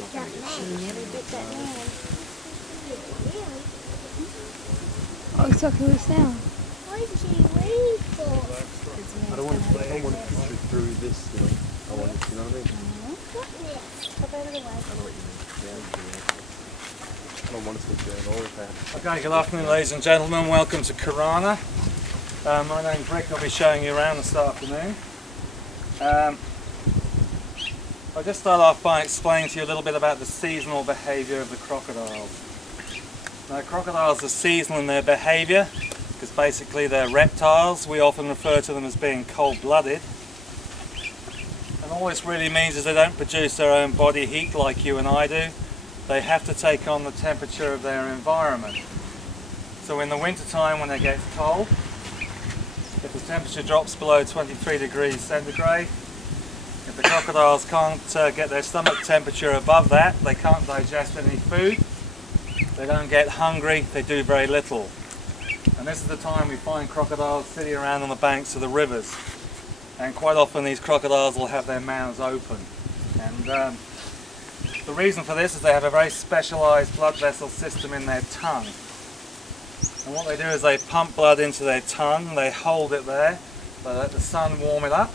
like that man. She never bit that man. Really? Oh, it's okay with Sam. Why is she waiting for? I don't want to push it through this, you know. I want it, you know what I mean? What's this? Put that away. I know what you mean. Yeah, I don't want it to go down all the time. Okay, good afternoon ladies and gentlemen, welcome to Karana. My name's Rick, I'll be showing you around this afternoon. I'll just start off by explaining to you a little bit about the seasonal behaviour of the crocodiles. Now, crocodiles are seasonal in their behaviour because basically they're reptiles. We often refer to them as being cold-blooded. And all this really means is they don't produce their own body heat like you and I do. They have to take on the temperature of their environment. So in the winter time when they get cold, if the temperature drops below 23 degrees centigrade, if the crocodiles can't get their stomach temperature above that, they can't digest any food, they don't get hungry, they do very little. And this is the time we find crocodiles sitting around on the banks of the rivers. And quite often these crocodiles will have their mouths open. And the reason for this is they have a very specialised blood vessel system in their tongue. And what they do is they pump blood into their tongue, they hold it there, they let the sun warm it up,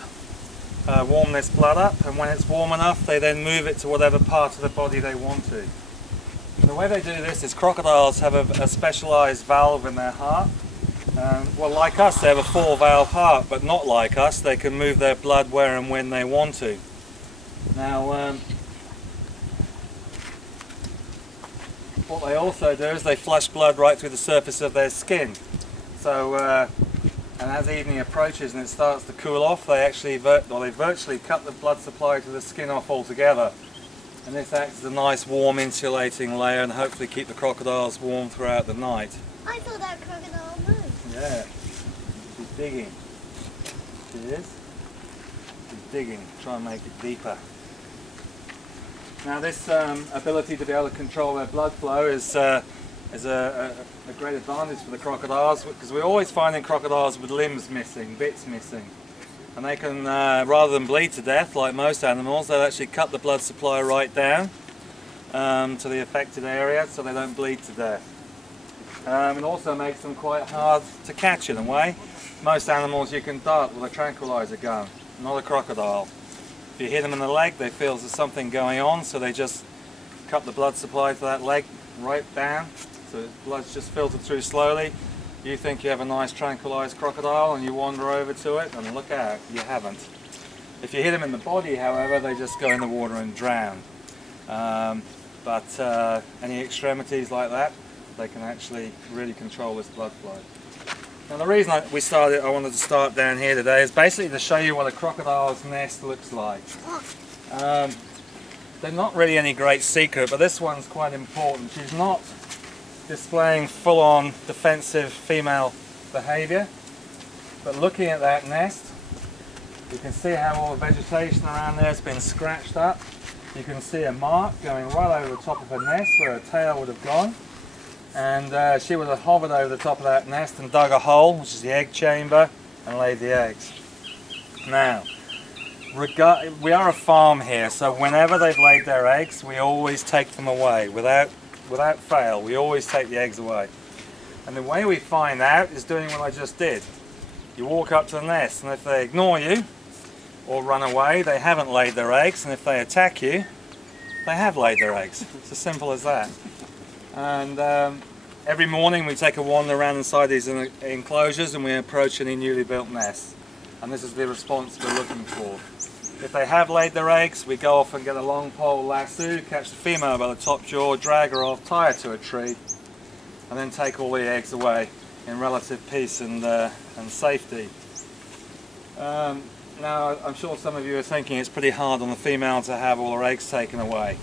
warm this blood up, and when it's warm enough they then move it to whatever part of the body they want to. And the way they do this is crocodiles have a specialised valve in their heart. Well, like us, they have a 4-valve heart, but not like us, they can move their blood where and when they want to. Now, what they also do is they flush blood right through the surface of their skin. So, and as evening approaches and it starts to cool off, they actually they virtually cut the blood supply to the skin off altogether. And this acts as a nice warm insulating layer and hopefully keep the crocodiles warm throughout the night. I thought that crocodile moved. Yeah, she's digging. She is. She's digging, try and make it deeper. Now this ability to be able to control their blood flow is a great advantage for the crocodiles, because we always find in crocodiles with limbs missing, bits missing. And they can, rather than bleed to death like most animals, they'll actually cut the blood supply right down to the affected area so they don't bleed to death. It also makes them quite hard to catch in a way. Most animals you can dart with a tranquilizer gun, not a crocodile. If you hit them in the leg, they feel there's something going on, so they just cut the blood supply to that leg right down, so the blood's just filtered through slowly. You think you have a nice tranquilized crocodile and you wander over to it, and look out, you haven't. If you hit them in the body, however, they just go in the water and drown. But any extremities like that, they can actually really control this blood flow. Now the reason I wanted to start down here today is basically to show you what a crocodile's nest looks like. They're not really any great secret, but this one's quite important. She's not displaying full-on defensive female behaviour, but looking at that nest, you can see how all the vegetation around there has been scratched up. You can see a mark going right over the top of her nest where her tail would have gone. And she would have hovered over the top of that nest and dug a hole, which is the egg chamber, and laid the eggs. Now, we are a farm here, so whenever they've laid their eggs, we always take them away. Without fail, we always take the eggs away. And the way we find out is doing what I just did. You walk up to the nest, and if they ignore you or run away, they haven't laid their eggs, and if they attack you, they have laid their eggs. It's as simple as that. And every morning we take a wander around inside these enclosures and we approach any newly built nests. And this is the response we're looking for. If they have laid their eggs, we go off and get a long pole lasso, catch the female by the top jaw, drag her off, tie her to a tree, and then take all the eggs away in relative peace and safety. Now, I'm sure some of you are thinking it's pretty hard on the female to have all her eggs taken away.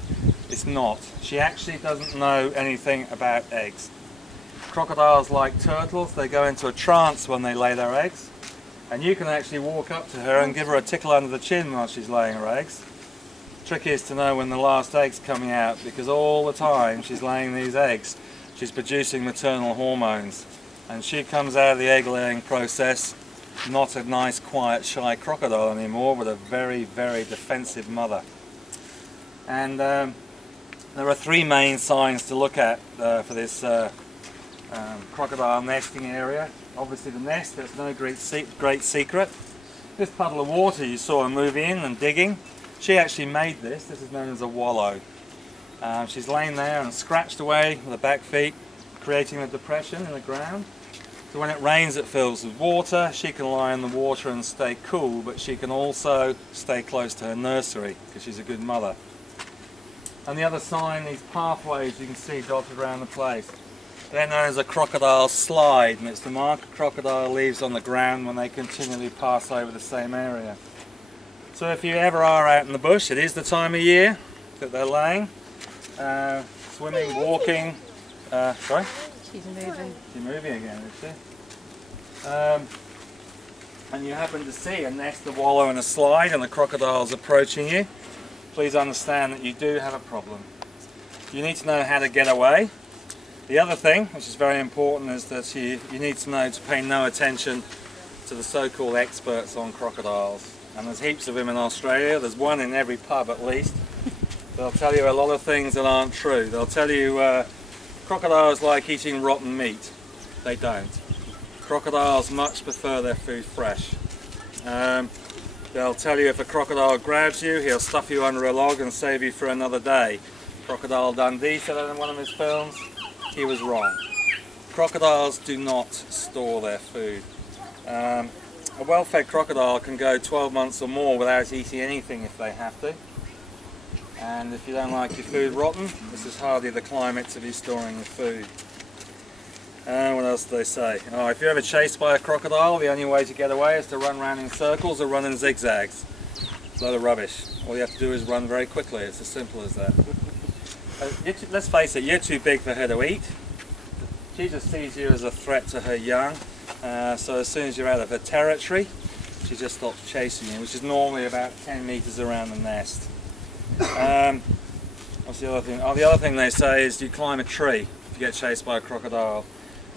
It's not. She actually doesn't know anything about eggs. Crocodiles, like turtles, they go into a trance when they lay their eggs, and you can actually walk up to her and give her a tickle under the chin while she's laying her eggs. The trick is to know when the last egg's coming out, because all the time she's laying these eggs, she's producing maternal hormones, and she comes out of the egg laying process not a nice, quiet, shy crocodile anymore, but a very, very defensive mother. And There are three main signs to look at for this crocodile nesting area. Obviously the nest, there's no great secret. This puddle of water you saw her move in and digging, she actually made this. This is known as a wallow. She's lain there and scratched away with her back feet, creating a depression in the ground. So when it rains it fills with water. She can lie in the water and stay cool, but she can also stay close to her nursery because she's a good mother. And the other sign, these pathways you can see dotted around the place, they're known as a crocodile slide, and it's the mark a crocodile leaves on the ground when they continually pass over the same area. So if you ever are out in the bush, it is the time of year that they're laying, swimming, walking, sorry? She's moving. She's moving again, is she? And you happen to see a nest, a wallow and a slide and the crocodile's approaching you, please understand that you do have a problem. You need to know how to get away. The other thing, which is very important, is that you need to know to pay no attention to the so-called experts on crocodiles. And there's heaps of them in Australia. There's one in every pub at least. They'll tell you a lot of things that aren't true. They'll tell you crocodiles like eating rotten meat. They don't. Crocodiles much prefer their food fresh. They'll tell you if a crocodile grabs you, he'll stuff you under a log and save you for another day. Crocodile Dundee said that in one of his films. He was wrong. Crocodiles do not store their food. A well-fed crocodile can go 12 months or more without eating anything if they have to. And if you don't like your food rotten, this is hardly the climate to be storing your food. What else do they say? Oh, if you're ever chased by a crocodile, the only way to get away is to run around in circles or run in zigzags. It's a load of rubbish. All you have to do is run very quickly. It's as simple as that. Let's face it, you're too big for her to eat. She just sees you as a threat to her young. So as soon as you're out of her territory, she just stops chasing you, which is normally about 10 meters around the nest. What's the other thing? Oh, the other thing they say is you climb a tree if you get chased by a crocodile.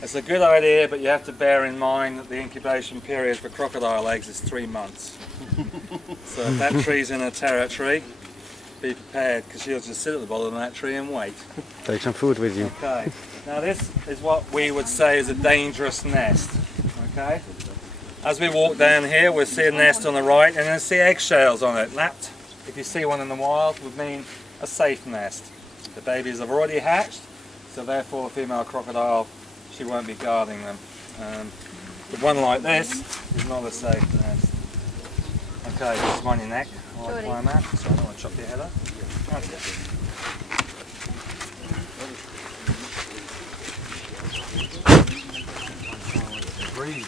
It's a good idea, but you have to bear in mind that the incubation period for crocodile eggs is 3 months. So if that tree's in a territory, be prepared, because she'll just sit at the bottom of that tree and wait. Take some food with you. Okay. Now this is what we would say is a dangerous nest. Okay. As we walk down here, we'll see a nest on the right, and then see eggshells on it. That, if you see one in the wild, would mean a safe nest. The babies have already hatched, so therefore the female crocodile, she won't be guarding them. But one like this is not a safe nest. Okay, just mind your neck while I climb out, so I don't want to chop your head off. Okay. Breathe.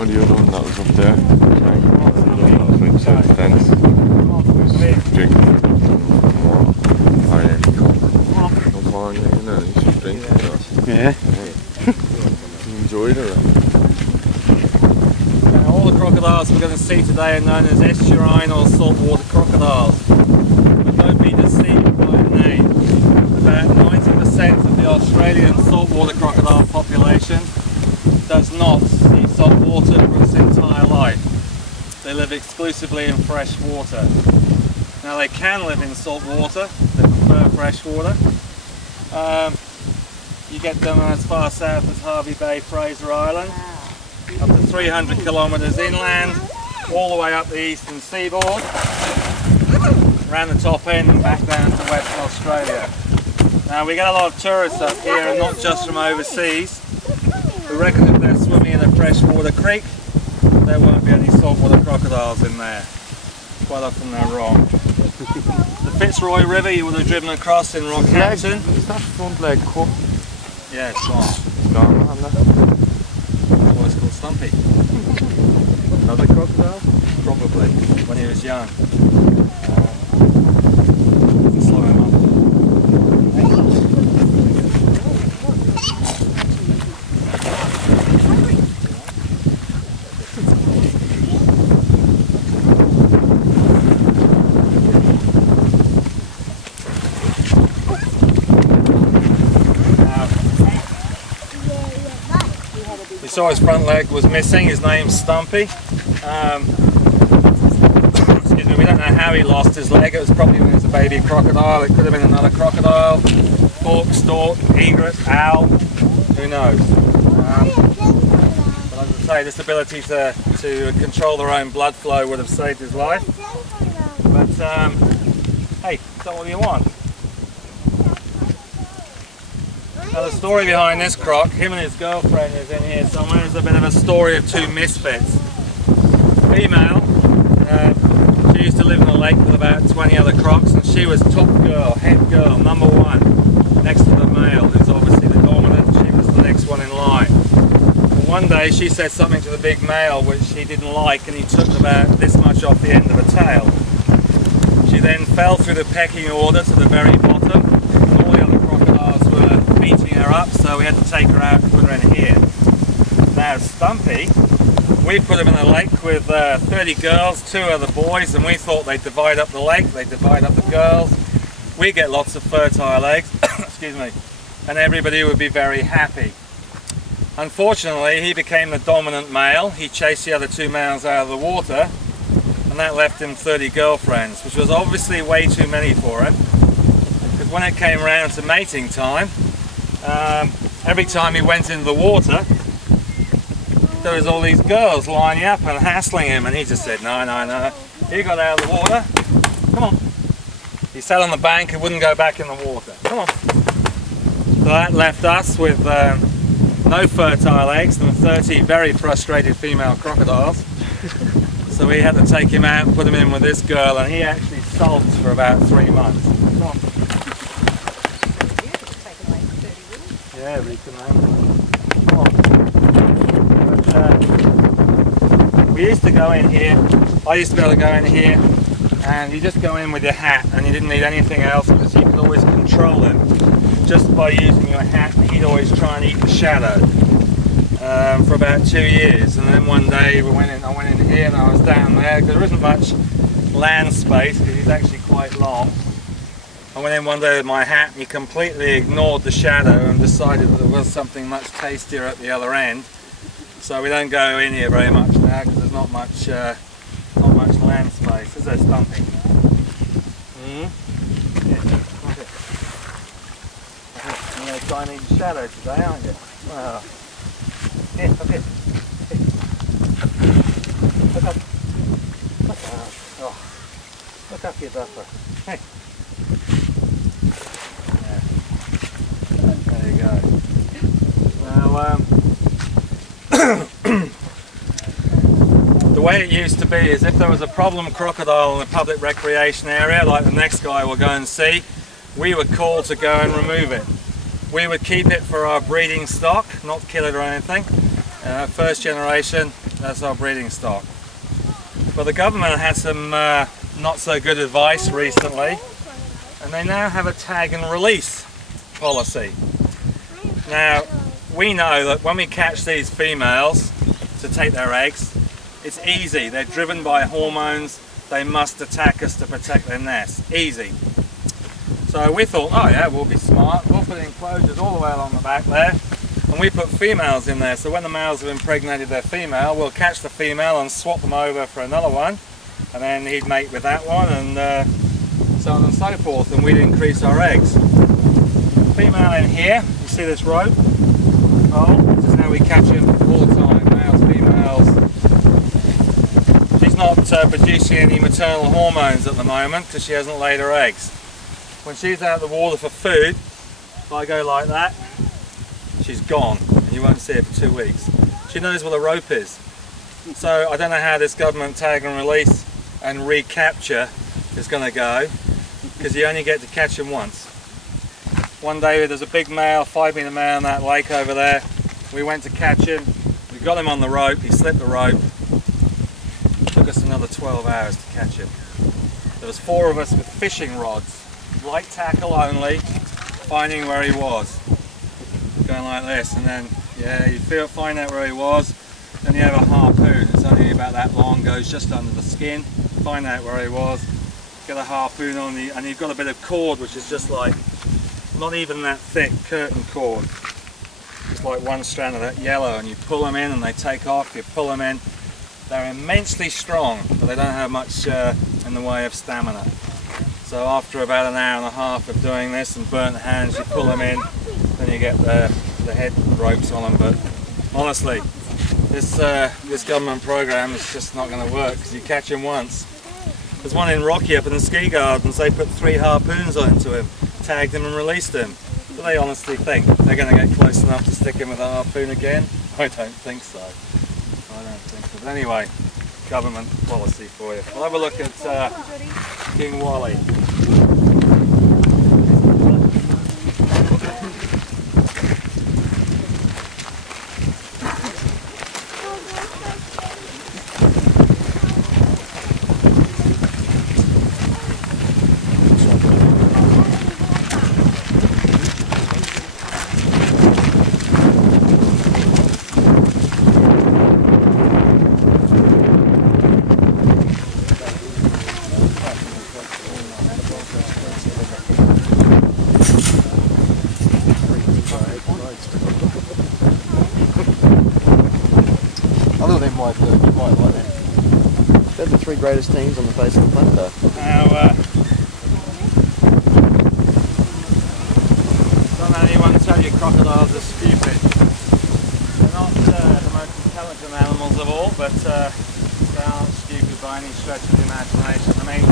The other one that was up there. Outside the fence. He's drinking water. No corn, you know, he's just drinking it. Yeah. He enjoyed it. Now, all the crocodiles we're going to see today are known as estuarine or saltwater crocodiles. But don't be deceived by the name. About 90% of the Australian saltwater crocodile population does not see salt water for its entire life. They live exclusively in fresh water. Now they can live in salt water, they prefer fresh water. You get them as far south as Hervey Bay, Fraser Island, up to 300 kilometres inland, all the way up the eastern seaboard, around the top end and back down to West Australia. Australia. Now we get a lot of tourists up here, and not just from overseas. We reckon if they're swimming in a freshwater creek, there won't be any saltwater crocodiles in there. Quite often they're wrong. The Fitzroy River you would have driven across in Rockhampton. Is that front leg cut? Yeah, it's gone. It's gone, hasn't it? That's why it's called Stumpy. Another crocodile? Probably, when he was young. Doesn't slow him up. You saw his front leg was missing. His name's Stumpy. Excuse me, we don't know how he lost his leg. It was probably when he was a baby crocodile. It could have been another crocodile, hawk, stork, egret, owl, who knows. But as I say, this ability to control their own blood flow would have saved his life. But hey, is that what you want? Now the story behind this croc, him and his girlfriend is in here somewhere. There's a bit of a story of two misfits. Female, she used to live in a lake with about 20 other crocs, and she was top girl, head girl, number one, next to the male, who's obviously the dominant. She was the next one in line. And one day she said something to the big male which he didn't like, and he took about this much off the end of her tail. She then fell through the pecking order to the very bottom, and all the other crocodiles were beating her up, so we had to take her out and put her in here. Now Stumpy, we put him in a lake with 30 girls, 2 other boys, and we thought they'd divide up the lake, they'd divide up the girls, we get lots of fertile eggs, excuse me, and everybody would be very happy. Unfortunately, he became the dominant male. He chased the other 2 males out of the water, and that left him 30 girlfriends, which was obviously way too many for him, because when it came round to mating time, every time he went into the water, there was all these girls lining up and hassling him, and he just said, no, no, no. He got out of the water. Come on. He sat on the bank and wouldn't go back in the water. Come on. So that left us with no fertile eggs and 30 very frustrated female crocodiles. So we had to take him out and put him in with this girl, and he actually sulks for about 3 months. Come on. Yeah, recently. Come on. We used to go in here, I used to be able to go in here, and you just go in with your hat and you didn't need anything else, because you could always control him just by using your hat. He'd always try and eat the shadow for about 2 years, and then one day I went in here and I was down there, because there isn't much land space because he's actually quite long. I went in one day with my hat and he completely ignored the shadow and decided that there was something much tastier at the other end. So we don't go in here very much now because there's not much land space. Is there, Stumpy? Yeah, okay. You're going to try and eat the shadow today, aren't you? Well, here, up here. Look up. Look up. Oh. Look up your buffer. Hey. Yeah. There you go. Now, the way it used to be is if there was a problem crocodile in a public recreation area, like the next guy we'll go and see, we were called to go and remove it. We would keep it for our breeding stock, not kill it or anything. First generation, that's our breeding stock. But the government had some not so good advice recently, and they now have a tag and release policy. Now, we know that when we catch these females to take their eggs, it's easy. They're driven by hormones. They must attack us to protect their nest. Easy. So we thought, oh yeah, we'll be smart. We'll put enclosures all the way along the back there, and we put females in there. So when the males have impregnated their female, we'll catch the female and swap them over for another one, and then he'd mate with that one, and so on and so forth, and we'd increase our eggs. Female in here, you see this rope? Oh, this is how we catch him all the time, males, females. She's not producing any maternal hormones at the moment because she hasn't laid her eggs. when she's out of the water for food, if I go like that, she's gone and you won't see her for 2 weeks. She knows what a rope is. So I don't know how this government tag and release and recapture is going to go, because you only get to catch them once. One day there's a big male, 5-metre male in that lake over there. We went to catch him, we got him on the rope, he slipped the rope. It took us another 12 hours to catch him. There was 4 of us with fishing rods, light tackle only, finding where he was. Going like this, and then you find out where he was, then you have a harpoon, it's only about that long, goes just under the skin, find out where he was, get a harpoon on the, and you've got a bit of cord which is just like, not even that thick, curtain cord, just like one strand of that yellow, and you pull them in and they take off, you pull them in. They're immensely strong, but they don't have much in the way of stamina. So after about an hour and a half of doing this and burnt hands, you pull them in, then you get the head ropes on them. But honestly, this government program is just not going to work, because you catch him once. There's one in Rocky up in the ski gardens, they put 3 harpoons onto him, tagged him and released him. Do they honestly think they're going to get close enough to stick him with a harpoon again? I don't think so. I don't think so. But anyway, government policy for you. We'll have a look at King Wally. You might like them. They're the 3 greatest teams on the face of the planet, though. Now, don't let anyone tell you crocodiles are stupid. They're not the most intelligent animals of all, but they aren't stupid by any stretch of the imagination. I mean,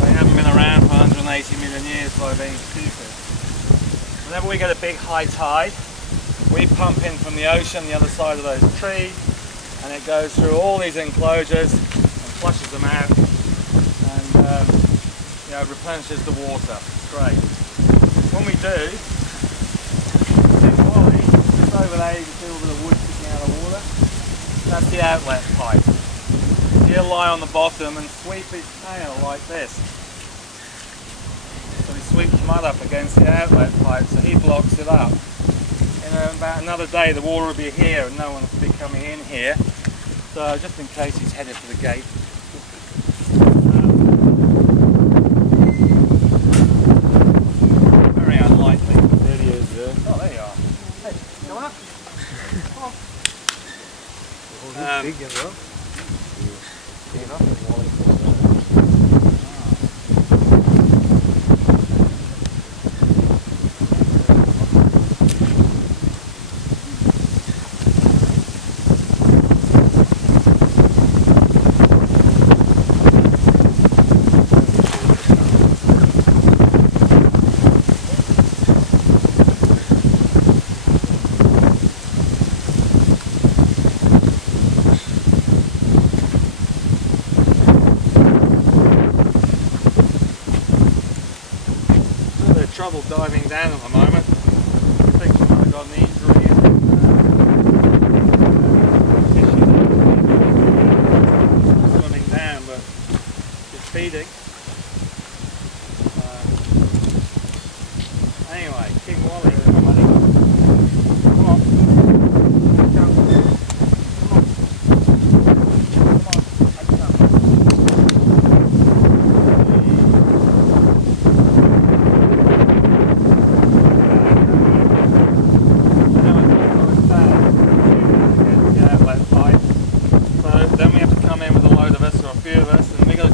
they haven't been around for 180 million years by being stupid. Whenever we get a big high tide, we pump in from the ocean, the other side of those trees, and it goes through all these enclosures and flushes them out, and replenishes the water. It's great. When we do, Wally, just over there you can see a little bit of wood sticking out of the water. That's the outlet pipe. He'll lie on the bottom and sweep his tail like this. So he sweeps mud up against the outlet pipe, so he blocks it up. In about another day the water will be here and no one will be coming in here. So just in case he's headed for the gate. Very unlikely. There he is, yeah. Oh, there you are. Hey, come on. Come on. Big as well. Big enough. Trouble diving down at the moment. I think she might have got an injury swimming down, but she's feeding. Anyway, King Wally, everybody. Come on.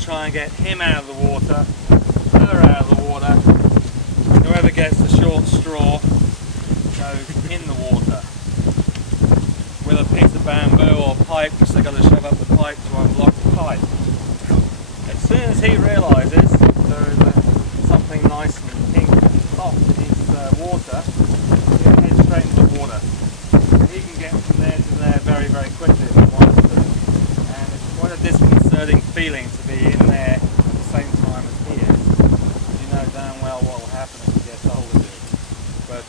Try and get him out of the water, her out of the water. Whoever gets the short straw goes in the water with a piece of bamboo or pipe, which they've got to shove up the pipe to unblock the pipe. As soon as he realises there is something nice and water, he'll head straight into the water. And he can get from there to there very, very quickly if he wants to. And it's quite a disconcerting feeling to be in there at the same time as he is. You know damn well what will happen if he gets hold of you. But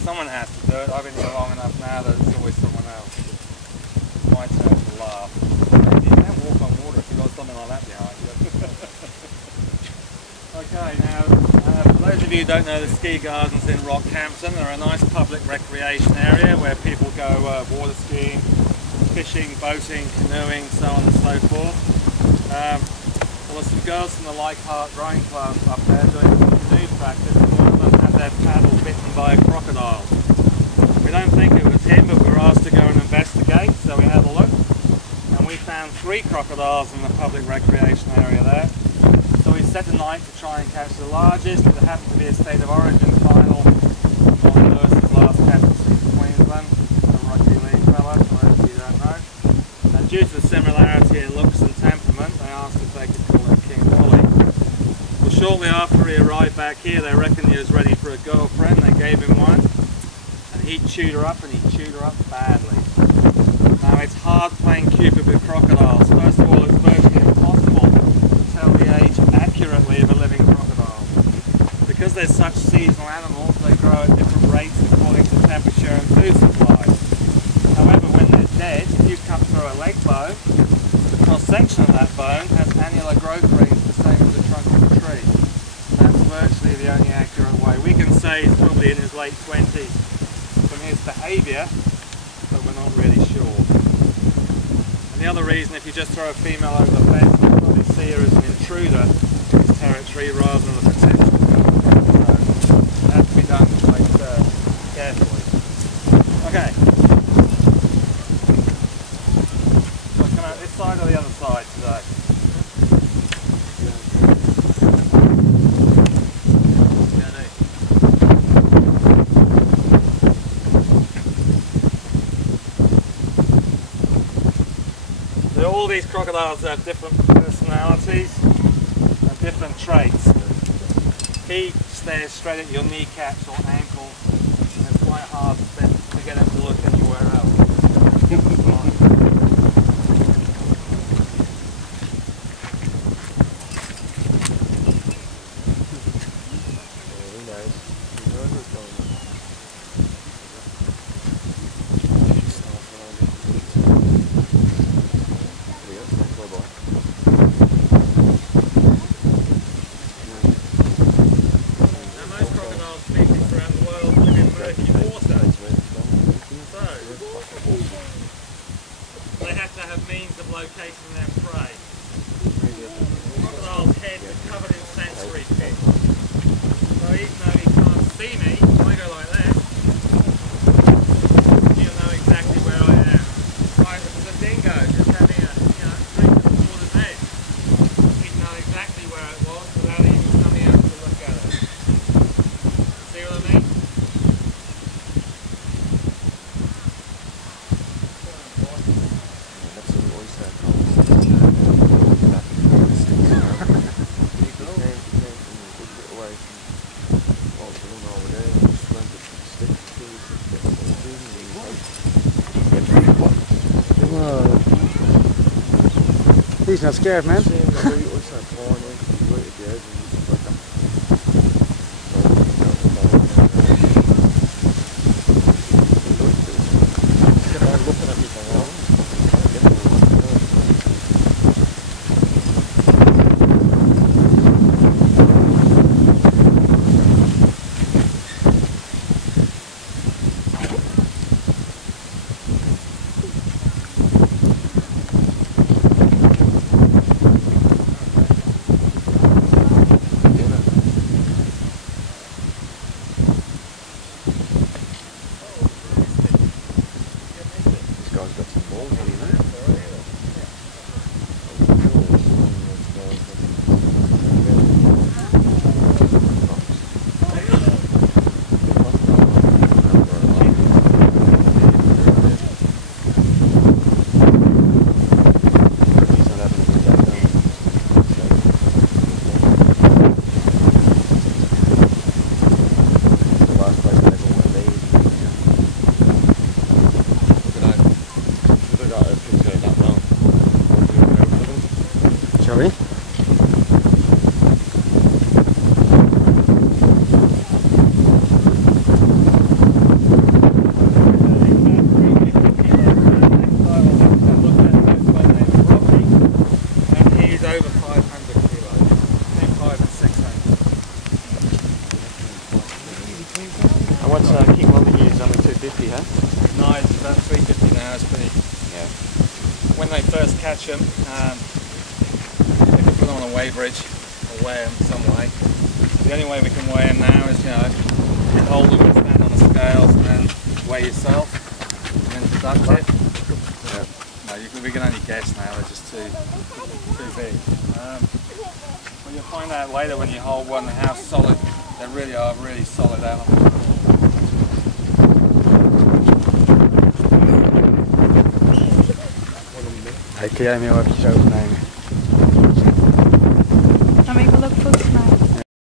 someone has to do it. I've been here long enough now that it's always someone else. It's my turn to laugh. You can't walk on water if you've got something like that behind you. Okay, now for those of you who don't know the ski gardens in Rockhampton, they're a nice public recreation area where people go water skiing, fishing, boating, canoeing, so on and so forth. Well, there's some girls from the Leichhardt Rowing Club up there doing some canoe practice, and one of them had their paddle bitten by a crocodile. We don't think it was him, but we were asked to go and investigate, so we had a look, and we found 3 crocodiles in the public recreation area there. So we set a night to try and catch the largest. It happened to be a state of origin final on Lewis's last captaincy for Queensland, the rugby league fella, for those of you who don't know. And due to the similarity in looks and temperament, they asked if they could call him King Wally. Well, shortly after he arrived back here, they reckoned he was ready for a girlfriend. They gave him one, and he chewed her up, and he chewed her up badly. Now, it's hard playing Cupid with crocodiles. First of all, it's virtually impossible to tell the age accurately of a living crocodile. Because they're such seasonal animals, they grow at different rates according to temperature and food supply. However, when they're dead, if you cut through a leg bone, the cross-section of that bone has annular growth rates the same as the trunk of a tree. That's virtually the only accurate way. We can say he's probably in his late 20s from his behaviour, but we're not really sure. And the other reason, if you just throw a female over the fence, you'll probably see her as an intruder in his territory rather than a potential girlfriend. So it has to be done quite carefully. Okay. So I come out this side or the other side today? All these crocodiles have different personalities and different traits. He stares straight at your kneecaps or ankles, and it's quite hard to get him to look anywhere else. They have to have means of locating their prey. Crocodile's head is covered in sensory pits. So even though he can't see me, if I go like this, he'll know exactly where I am. Right, if there's a dingo just having a drink at the water's edge, he'd know exactly where it was without even coming out to look at it. See what I mean? He's not scared, man. I suppose I never want to leave. I don't know. We've got a picture of that long. Shall we? Over 500 kilos, between 5 and 600. And what's King Molyneux's only 250, huh? No, it's about 350 now. It's pretty. Yeah. When they first catch them, they can put them on a weigh bridge or weigh them some way. The only way we can weigh them now is, you hold them and stand on the scales and then weigh yourself and then deduct it. Yeah. No, we can only guess now. They're just too big. Well, you'll find out later when you hold one how solid they really are. Really solid animals. Hej, kan jij mij even zo opnemen?